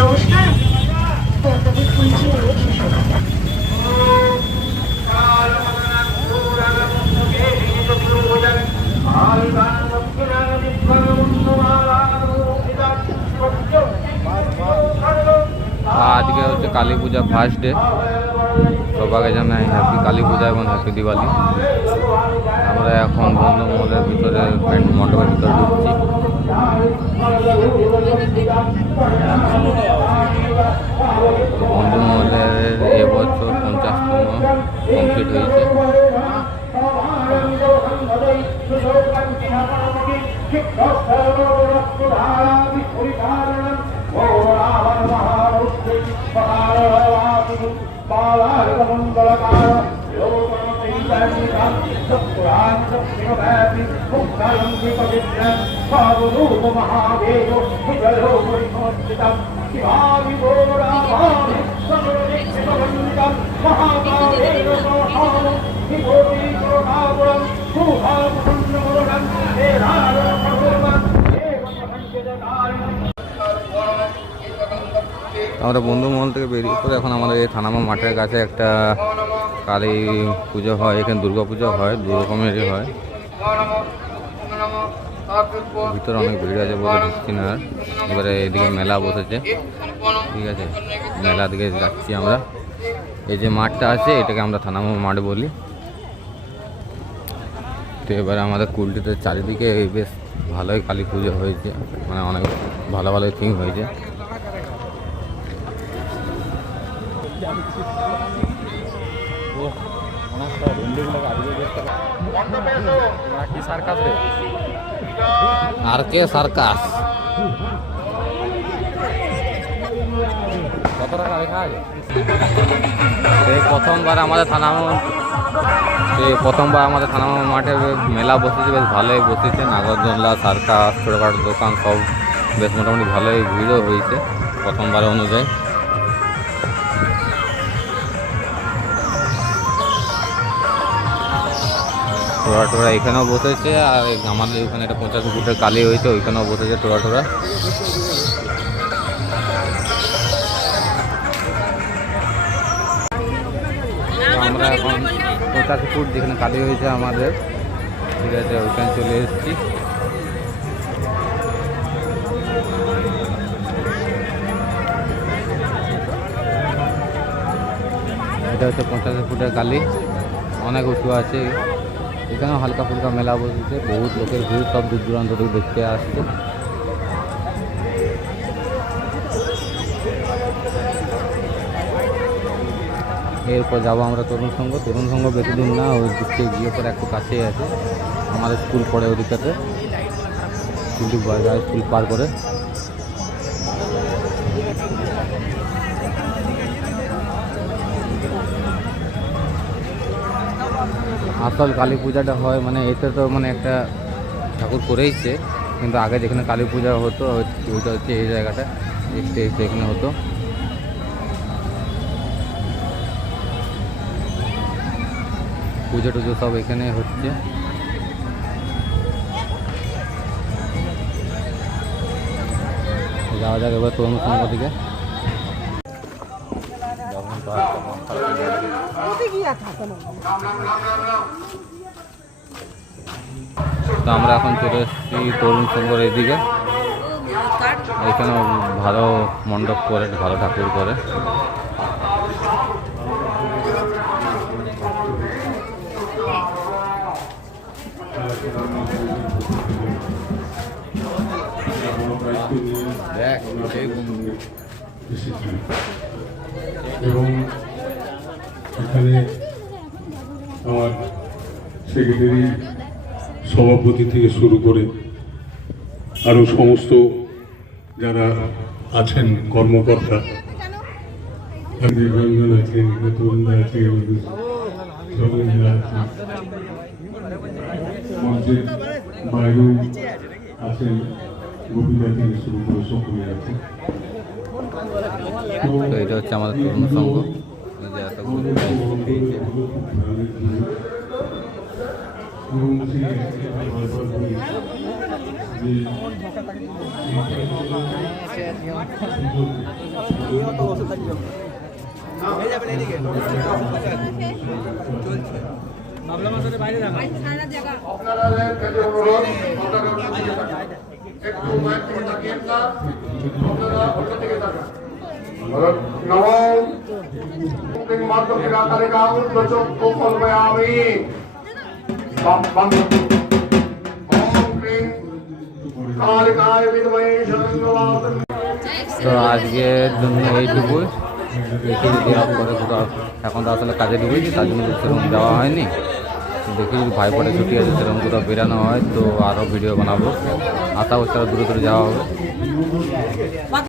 নমস্কার, পদ্মাবত বলছি আজকে হচ্ছে কালী পূজা ফার্স্ট ডে। সবাইকে জানাই হ্যাপি কালী পূজা এবং হ্যাপি দিওয়ালি। আমরা এখন বন্ধুমহলের ভিতরে মণ্ডপের ভিতরে ঢুকছি। বন্ধুমহলের এবছর 50তম কমপ্লিট হয়েছে। আমরা বন্ধুমহল থেকে বেরিয়ে পরে এখন আমাদের এই থানামা মাঠের কাছে একটা কালী পুজো হয়। এখানে দুর্গা পুজো হয়, দু রকমেরই হয়। ভিতরে অনেক ভিড় আছে বলে ঢুকছি না। এবারে এদিকে মেলা বসেছে, ঠিক আছে, মেলা দিকে যাচ্ছি আমরা। এই যে মাঠটা আছে এটাকে আমরা থানামা মাঠ বলি। তো এবারে আমাদের কুলটিতে চারিদিকে বেশ ভালোই কালী পুজো হয়েছে, মানে অনেক ভালো ভালো থিম হয়েছে। আর কে সার্কাস কত টাকা লেখা আছে? প্রথমবার আমাদের থানা মাঠে মেলা বসেছে, বেশ ভালোই বসেছে। নাগরদোলনা, সার্কাস, ছোটোখাটো দোকান সব বেশ মোটামুটি ভালোই ভিড়ও হয়েছে প্রথমবারের অনুযায়ী। টোরা এখানেও বসেছে, আর আমাদের ওখানে একটা 50 ফুটের কালী হয়েছে, ওইখানেও বসেছে টোরা। আমরা এখন 50 ফুট যেখানে কালী হয়েছে আমাদের, ঠিক আছে, ওইখানে চলে এসেছি। এটা হচ্ছে 50 ফুটের কালী, অনেক উঁচু আছে। এখানেও হালকা ফুলকা মেলা বসেছে, বহুত লোকের ভিড়, সব দূর দূরান্ত থেকে দেখতে আসছে। এরপর যাবো আমরা তরুণ সংঘ বেশি দূর না, ওই দিকে গিয়ে পরে একটু কাছেই আছে। আমাদের স্কুল পড়ে ওই দিকটাতে, স্কুলটি বয়স স্কুল পার করে। আসল কালী পূজাটা হয় মানে এতে তো মানে একটা ঠাকুর করেইছে, কিন্তু আগে যেখানে কালী পূজা হতো ওইটা হচ্ছে এই জায়গাটা, স্টেজটা এখানে হতো। পুজো টুজো সব এখানে হচ্ছে। যাওয়া যাক এবার তরুণ সংঘ দিকে। তো আমরা এখন চলে এসেছি তরুণ সংঘর এদিকে। এখানেও ভালো মণ্ডপ করে, ভালো ঠাকুর করে। এবং এখানে আমার সেক্রেটারি সভাপতি থেকে শুরু করে আরও সমস্ত যারা আছেন কর্মকর্তা, রঞ্জন আছে, তরুণদা আছে, মঞ্চের বাইরেও আছেন, গোপীদা থেকে শুরু করে সকলে আছে। তো এটা হচ্ছে আমাদের তরুণ সংঘ। আপনাদের কাছে অনুরোধ একটু মাইক থেকে তাকিয়েন না, আপনারা অন্য দিকে তাকান। নমঃ মার্গকিরা তালিকা উদ্যোচক কুফলময়ামি ওম ক্রিং কালিকায় বিদ্মহে শরণ্যবাদ। তো আজকের জন্য এইটুকুই। দেখি যদি পরে কোথাও, এখন তো আসলে কাজে ঢুকেছি, তার জন্য সেরকম যাওয়া হয়নি। দেখি যদি ভাইফোঁটা ছুটি আছে সেরকম কোথাও বেরানো হয় তো আরও ভিডিও বানাবো। আশা করছি আরও দূরে দূরে যাওয়া হবে।